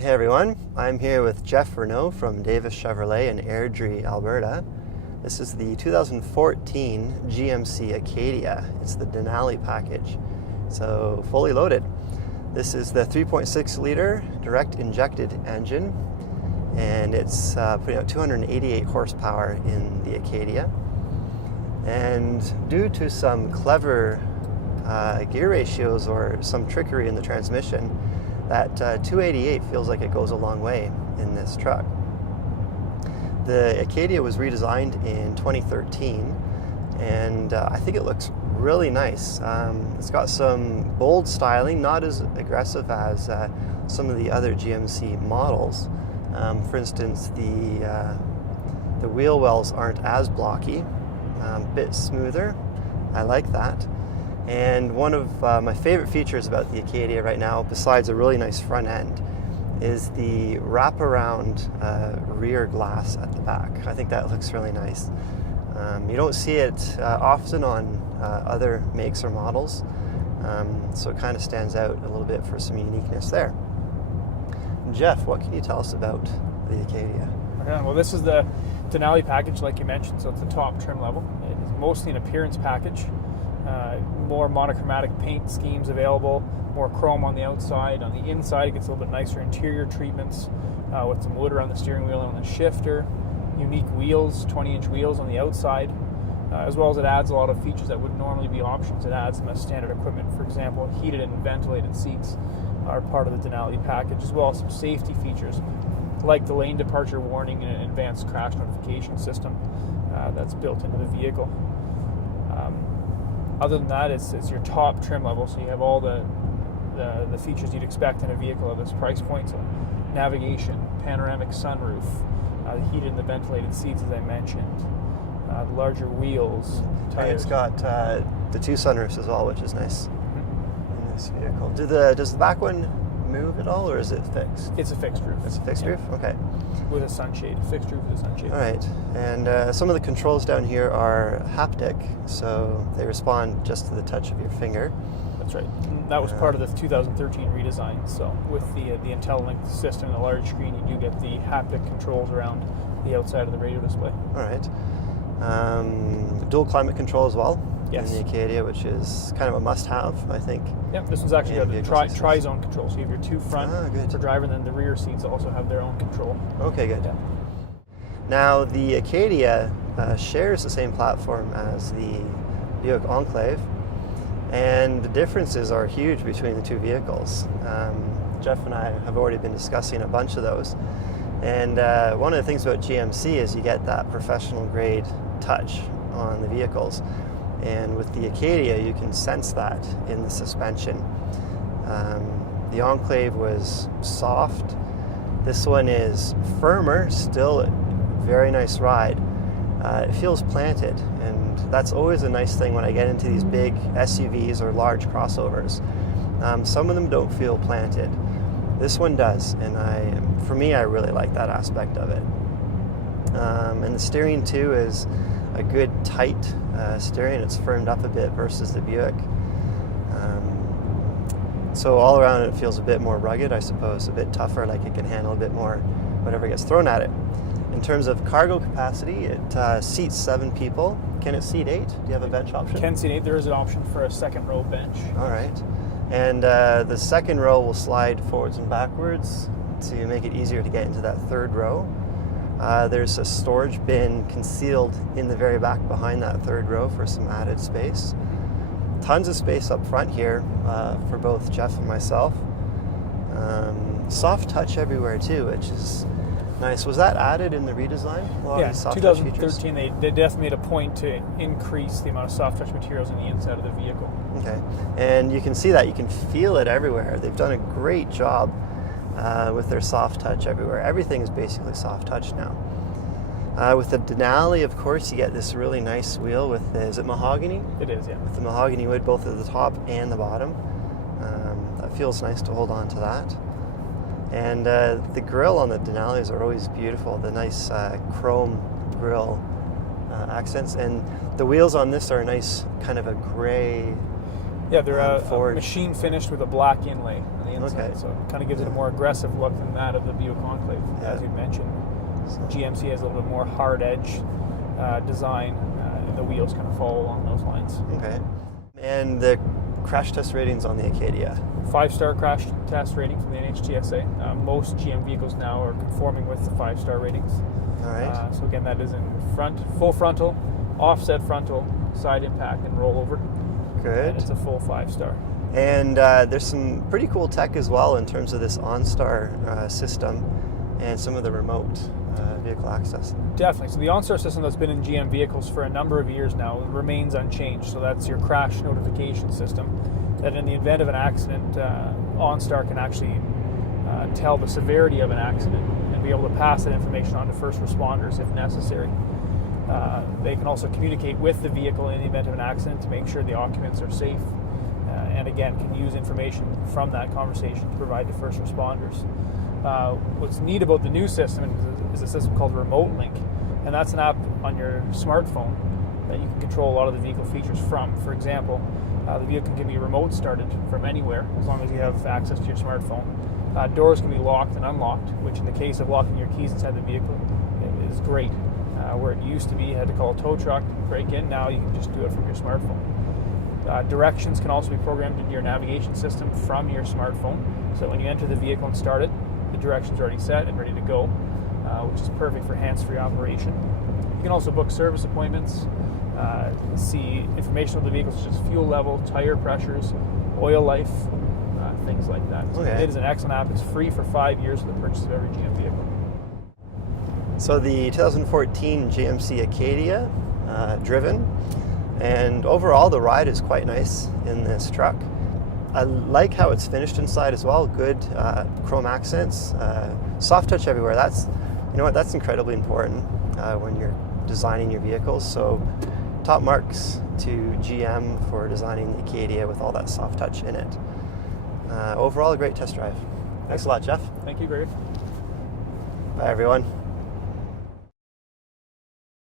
Hey everyone, I'm here with Jeff Renaud from Davis Chevrolet in Airdrie, Alberta. This is the 2014 GMC Acadia. It's the Denali Package, so fully loaded. This is the 3.6 liter direct injected engine, and it's putting out 288 horsepower in the Acadia. And due to some clever gear ratios or some trickery in the transmission, that 288 feels like it goes a long way in this truck. The Acadia was redesigned in 2013, and I think it looks really nice. It's got some bold styling, not as aggressive as some of the other GMC models. For instance, the wheel wells aren't as blocky, a bit smoother. I like that. And one of my favorite features about the Acadia right now, besides a really nice front end, is the wraparound rear glass at the back. I think that looks really nice. You don't see it often on other makes or models, so it kind of stands out a little bit for some uniqueness there. Jeff, what can you tell us about the Acadia? Okay, well, this is the Denali package, like you mentioned, so it's the top trim level. It is mostly an appearance package. More monochromatic paint schemes available, more chrome on the outside. On the inside, it gets a little bit nicer interior treatments with some wood around the steering wheel and on the shifter. Unique wheels, 20-inch wheels on the outside, as well as it adds a lot of features that would normally be options. It adds them as standard equipment. For example, heated and ventilated seats are part of the Denali package, as well as some safety features like the lane departure warning and an advanced crash notification system that's built into the vehicle. Other than that, it's your top trim level, so you have all the features you'd expect in a vehicle of this price point. So navigation, panoramic sunroof, the heated and the ventilated seats, as I mentioned, the larger wheels, tires. And it's got the two sunroofs as well, which is nice in this vehicle. Does the back one move at all, or is it fixed? It's a fixed roof. It's a fixed roof? Okay. With a sunshade, fixed roof with a sunshade. All right, and some of the controls down here are haptic, so they respond just to the touch of your finger. That's right. And that was part of the 2013 redesign. So with the Intellilink system, the large screen, you do get the haptic controls around the outside of the radio display. All right. Dual climate control as well. Yes. In the Acadia, which is kind of a must-have, I think. Yep, this one's actually got the tri-zone control, so you have your two front for driver, and then the rear seats also have their own control. Okay, good. Yeah. Now, the Acadia shares the same platform as the Buick Enclave, and the differences are huge between the two vehicles. Jeff and I have already been discussing a bunch of those, and one of the things about GMC is you get that professional-grade touch on the vehicles. And with the Acadia, you can sense that in the suspension. The Enclave was soft. This one is firmer, still a very nice ride. It feels planted, and that's always a nice thing when I get into these big SUVs or large crossovers. Some of them don't feel planted. This one does, and for me, I really like that aspect of it. And the steering too is a good tight steering. It's firmed up a bit versus the Buick. So all around it feels a bit more rugged, I suppose, a bit tougher, like it can handle a bit more whatever gets thrown at it. In terms of cargo capacity, it seats 7 people. Can it seat 8? Do you have a bench option? Can seat 8. There is an option for a second row bench. All right. And the second row will slide forwards and backwards to make it easier to get into that third row. There's a storage bin concealed in the very back behind that third row for some added space. Tons of space up front here for both Jeff and myself. Soft touch everywhere too, which is nice. Was that added in the redesign? Yeah, 2013 they definitely made a point to increase the amount of soft touch materials in the inside of the vehicle. Okay, and you can see that, you can feel it everywhere. They've done a great job with their soft touch everywhere. Everything is basically soft touch now. With the Denali, of course, you get this really nice wheel with, is it mahogany? It is, yeah. With the mahogany wood both at the top and the bottom. That feels nice to hold on to that. And the grille on the Denalis are always beautiful, the nice chrome grille accents. And the wheels on this are a nice kind of a gray. Yeah, they're machine finished with a black inlay on the inside. Okay. So it kind of gives it a more aggressive look than that of the Buick Enclave, Yeah. as you mentioned. So- GMC has a little bit more hard edge design, and the wheels kind of follow along those lines. Okay. And the crash test ratings on the Acadia? 5-star crash test rating from the NHTSA. Most GM vehicles now are conforming with the 5-star ratings. All right. So again, that is in front, full frontal, offset frontal, side impact, and rollover. Good. And it's a full 5-star. And there's some pretty cool tech as well in terms of this Onstar system and some of the remote vehicle access. Definitely. So the Onstar system that's been in GM vehicles for a number of years now remains unchanged. So that's your crash notification system that in the event of an accident, Onstar can actually tell the severity of an accident and be able to pass that information on to first responders if necessary. They can also communicate with the vehicle in the event of an accident to make sure the occupants are safe, and again can use information from that conversation to provide to first responders. What's neat about the new system is a system called Intellilink, and that's an app on your smartphone that you can control a lot of the vehicle features from. For example, the vehicle can be remote started from anywhere as long as you have access to your smartphone. Doors can be locked and unlocked, which in the case of locking your keys inside the vehicle is great. Where it used to be you had to call a tow truck, break in, now you can just do it from your smartphone. Directions can also be programmed into your navigation system from your smartphone, so that when you enter the vehicle and start it, the directions are already set and ready to go, which is perfect for hands-free operation. You can also book service appointments, see information on the vehicle such as fuel level, tire pressures, oil life, things like that. So Okay. it is an excellent app. It's free for 5 years with the purchase of every GM vehicle. So the 2014 GMC Acadia, driven, and overall the ride is quite nice in this truck. I like how it's finished inside as well. Good chrome accents, soft touch everywhere. That's incredibly important when you're designing your vehicles. So top marks to GM for designing the Acadia with all that soft touch in it. Overall, a great test drive. Thanks a lot, Jeff. Thank you, Greg. Bye, everyone.